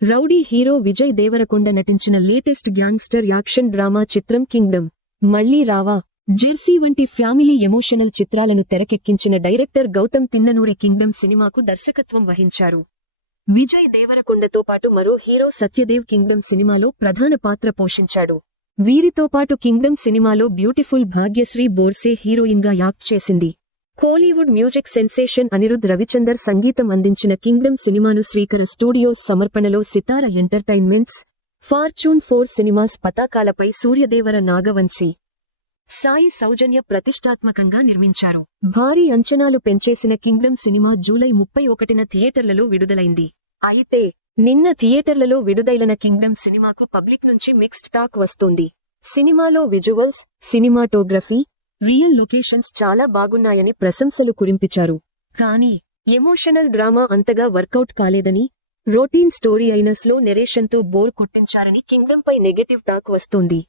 Rowdy hero Vijay Devarakonda నటించిన latest gangster action drama చిత్రం Kingdom మళ్లీ రావా. జెర్సీ వంటి ఫ్యామిలీ ఎమోషనల్ చిత్రాలను తెరకెక్కించిన డైరెక్టర్ గౌతమ్ తిన్ననూరి కింగ్డమ్ సినిమాకు దర్శకత్వం వహించారు. విజయ్ దేవరకొండతో పాటు మరో హీరో సత్యదేవ్ కింగ్డమ్ సినిమాలో ప్రధాన పాత్ర పోషించాడు. వీరితో పాటు కింగ్డమ్ సినిమాలో బ్యూటిఫుల్ భాగ్యశ్రీ బోర్సే హీరోయిన్గా యాక్ట్ చేసింది. Kollywood music sensation Anirudh Ravichander సంగీతం అందించిన కింగ్డమ్ సినిమాను శ్రీకర స్టూడియోస్ సమర్పణలో సితార ఎంటర్టైన్మెంట్స్, ఫార్చ్యూన్ 4 సినిమాస్ పతాకాలపై సూర్యదేవర నాగవంశీ, సాయి సౌజన్య ప్రతిష్టాత్మకంగా నిర్మించారు. భారీ అంచనాలు పెంచేసిన కింగ్డమ్ సినిమా జూలై 31న థియేటర్లలో విడుదలైంది. అయితే నిన్న థియేటర్లలో విడుదలైన కింగ్డమ్ సినిమాకు పబ్లిక్ నుంచి మిక్స్డ్ టాక్ వస్తోంది. సినిమాలో విజువల్స్, సినిమాటోగ్రఫీ, రియల్ లొకేషన్స్ చాలా బాగున్నాయని ప్రశంసలు కురింపించారు. కానీ ఎమోషనల్ డ్రామా అంతగా వర్కౌట్ కాలేదని, రొటీన్ స్టోరీ అయిన స్లో నెరేషన్తో బోర్ కొట్టించారని కింగ్డమ్పై నెగటివ్ టాక్ వస్తోంది.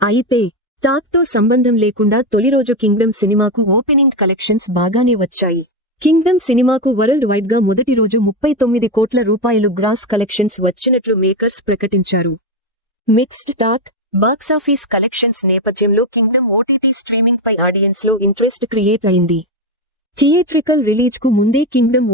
అయితే టాక్తో సంబంధం లేకుండా తొలిరోజు కింగ్డమ్ సినిమాకు ఓపెనింగ్ కలెక్షన్స్ బాగానే వచ్చాయి. కింగ్డమ్ సినిమాకు వరల్డ్ వైడ్ గా మొదటి రోజు 39 కోట్ల రూపాయలు గ్రాస్ కలెక్షన్స్ వచ్చినట్లు మేకర్స్ ప్రకటించారు. మిక్స్డ్ టాక్, బాక్సాఫీస్ కలెక్షన్స్ నేపథ్యంలో కింగ్డమ్ ఓటీటీ స్ట్రీమింగ్ పై ఆడియన్స్ లో ఇంట్రెస్ట్ క్రియేట్ అయింది. థియేట్రికల్ రిలీజ్ కు ముందే కింగ్డమ్